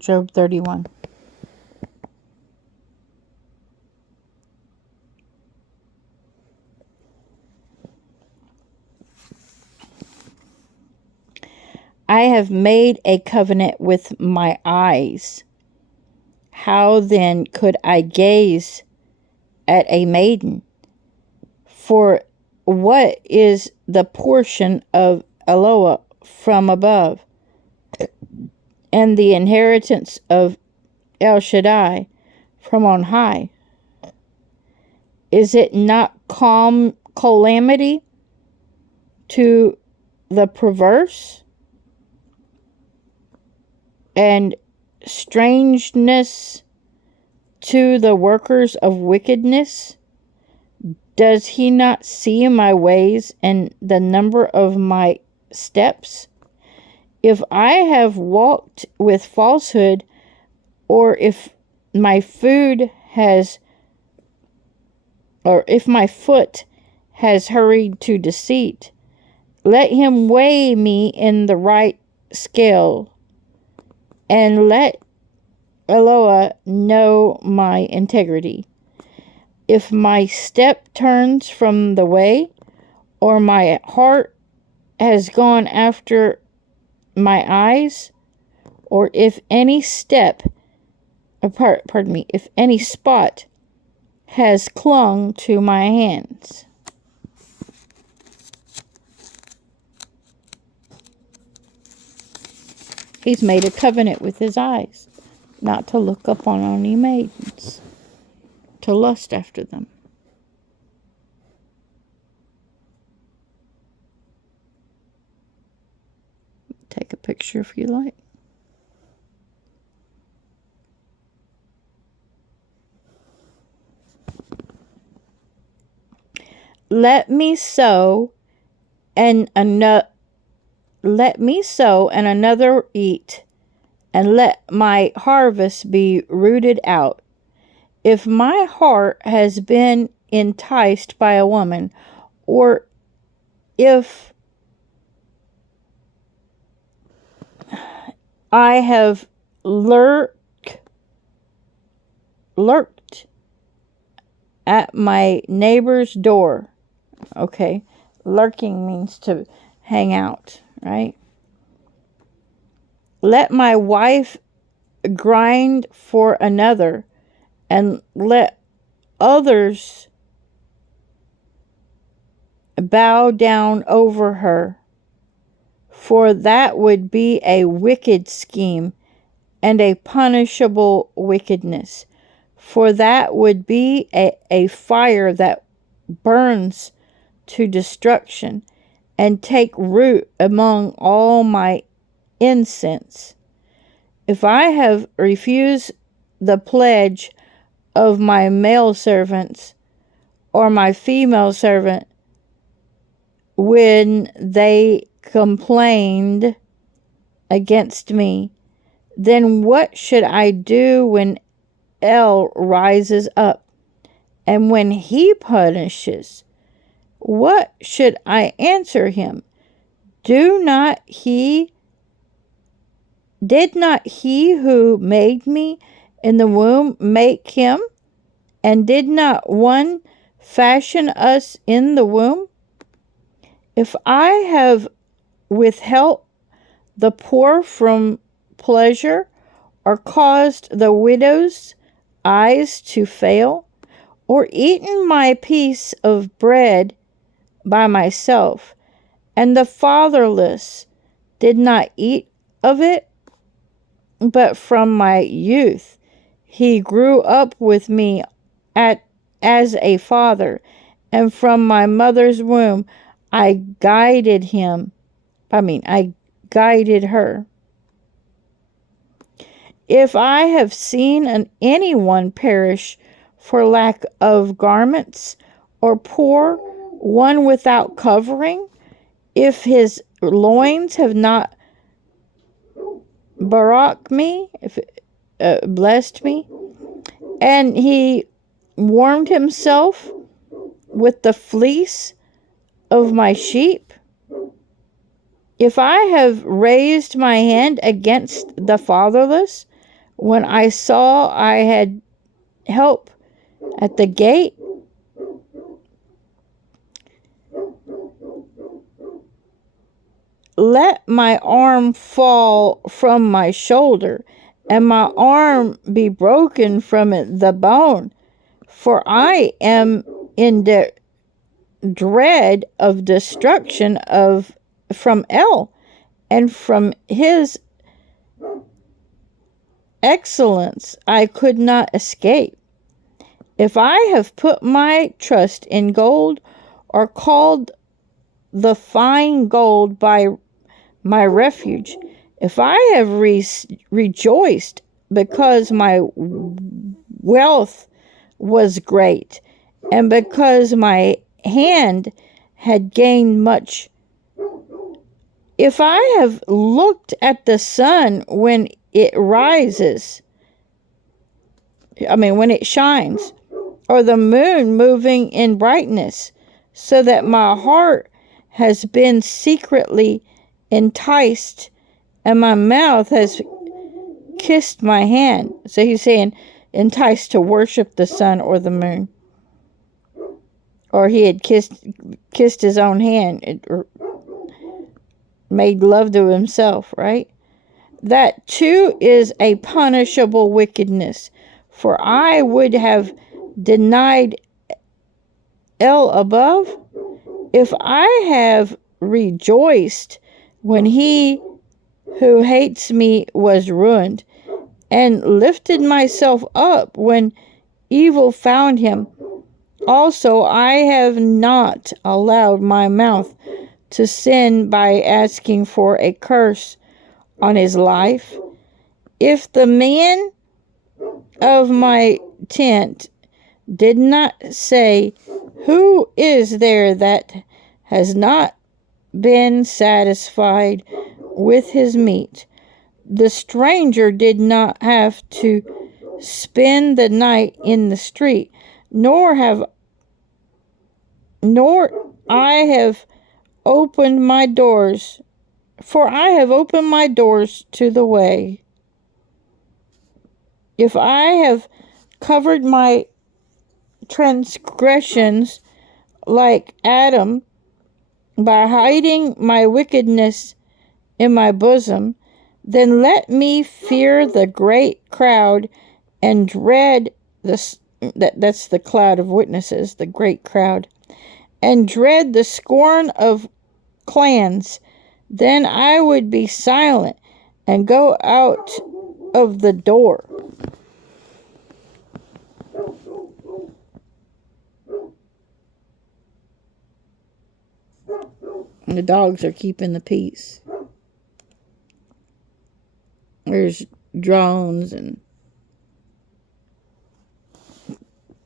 Job 31. I have made a covenant with my eyes. How then could I gaze at a maiden? For what is the portion of Eloah from above, and the inheritance of El Shaddai from on high? Is it not calamity to the perverse, and strangeness to the workers of wickedness? Does he not see my ways and the number of my steps? If I have walked with falsehood, or if my foot has hurried to deceit, let him weigh me in the right scale, and let Eloah know my integrity. If my step turns from the way, or my heart has gone after my eyes, or if any if any spot has clung to my hands. He's made a covenant with his eyes, not to look upon any maidens, to lust after them. Take a picture if you like. Let me sow and another eat, and let my harvest be rooted out. If my heart has been enticed by a woman, or if I have lurked at my neighbor's door. Okay, lurking means to hang out, right? Let my wife grind for another, and let others bow down over her. For that would be a wicked scheme, and a punishable wickedness. For that would be a fire that burns to destruction, and take root among all my incense. If I have refused the pledge of my male servants, or my female servant, when they complained against me, then what should I do when El rises up, and when he punishes? What should I answer him? Did not he who made me in the womb make him? And did not one fashion us in the womb? If I have withheld the poor from pleasure, or caused the widow's eyes to fail, or eaten my piece of bread by myself, and the fatherless did not eat of it, but from my youth he grew up with me as a father, and from my mother's womb I guided her. If I have seen anyone perish for lack of garments, or poor one without covering, if his loins have not blessed me, and he warmed himself with the fleece of my sheep, if I have raised my hand against the fatherless, When I saw I had help at the gate, let my arm fall from my shoulder, and my arm be broken from the bone, for I am in the dread of destruction from El, and from his excellence I could not escape. If I have put my trust in gold, or called the fine gold by my refuge, if I have rejoiced because my wealth was great, and because my hand had gained much, if I have looked at the sun when it rises, when it shines, or the moon moving in brightness, so that my heart has been secretly enticed, and my mouth has kissed my hand. So he's saying enticed to worship the sun or the moon. Or he had kissed his own hand, or made love to himself, right? That too is a punishable wickedness. For I would have denied El above, if I have rejoiced when he who hates me was ruined, and lifted myself up when evil found him. Also, I have not allowed my mouth to sin by asking for a curse on his life. If the man of my tent did not say, who is there that has not been satisfied with his meat? The stranger did not have to spend the night in the street, nor I have opened my doors, for I have opened my doors to the way. If I have covered my transgressions like Adam, by hiding my wickedness in my bosom, then let me fear the great crowd and dread that's the cloud of witnesses, the great crowd, and dread the scorn of clans. Then I would be silent and go out of the door. And the dogs are keeping the peace. There's drones and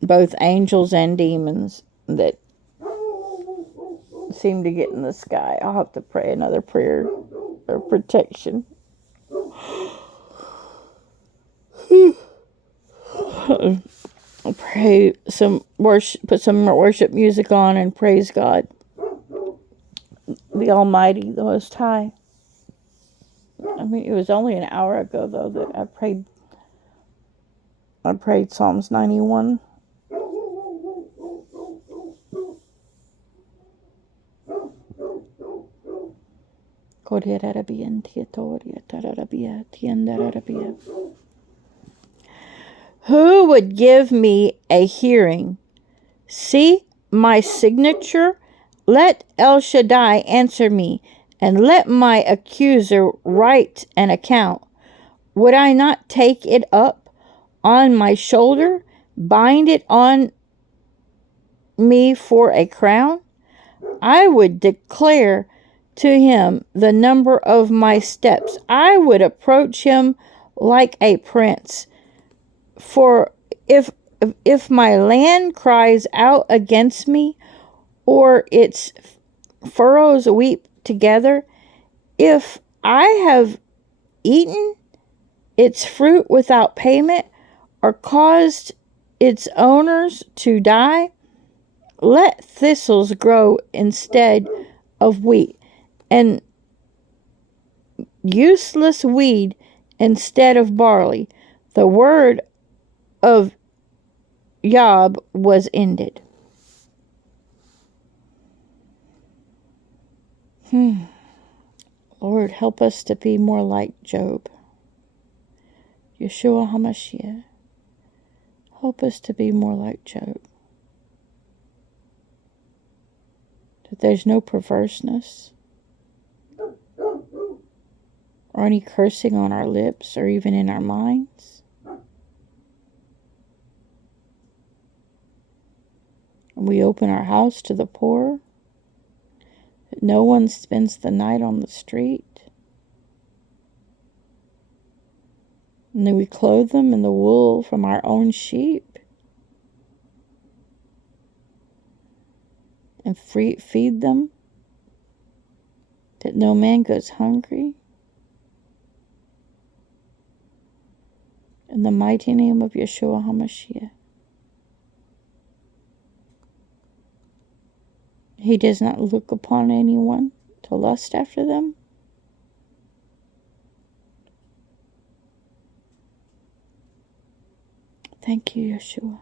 both angels and demons that seem to get in the sky. I'll have to pray another prayer of protection. I'll pray some worship, put some worship music on, and praise God, the Almighty, the Most High. It was only an hour ago though that I prayed Psalms 91. Who would give me a hearing? See my signature? Let El Shaddai answer me, and let my accuser write an account. Would I not take it up on my shoulder, bind it on me for a crown? I would declare to him the number of my steps. I would approach him like a prince. For if my land cries out against me, or its furrows weep together, if I have eaten its fruit without payment, or caused its owners to die, let thistles grow instead of wheat, and useless weed instead of barley. The word of Iyob was ended. Lord, help us to be more like Job. Yeshua HaMashiach, help us to be more like Job. That there's no perverseness or any cursing on our lips or even in our minds. And we open our house to the poor. That no one spends the night on the street. And then we clothe them in the wool from our own sheep. And feed them. That no man goes hungry. In the mighty name of Yeshua HaMashiach. He does not look upon anyone to lust after them. Thank you, Yeshua.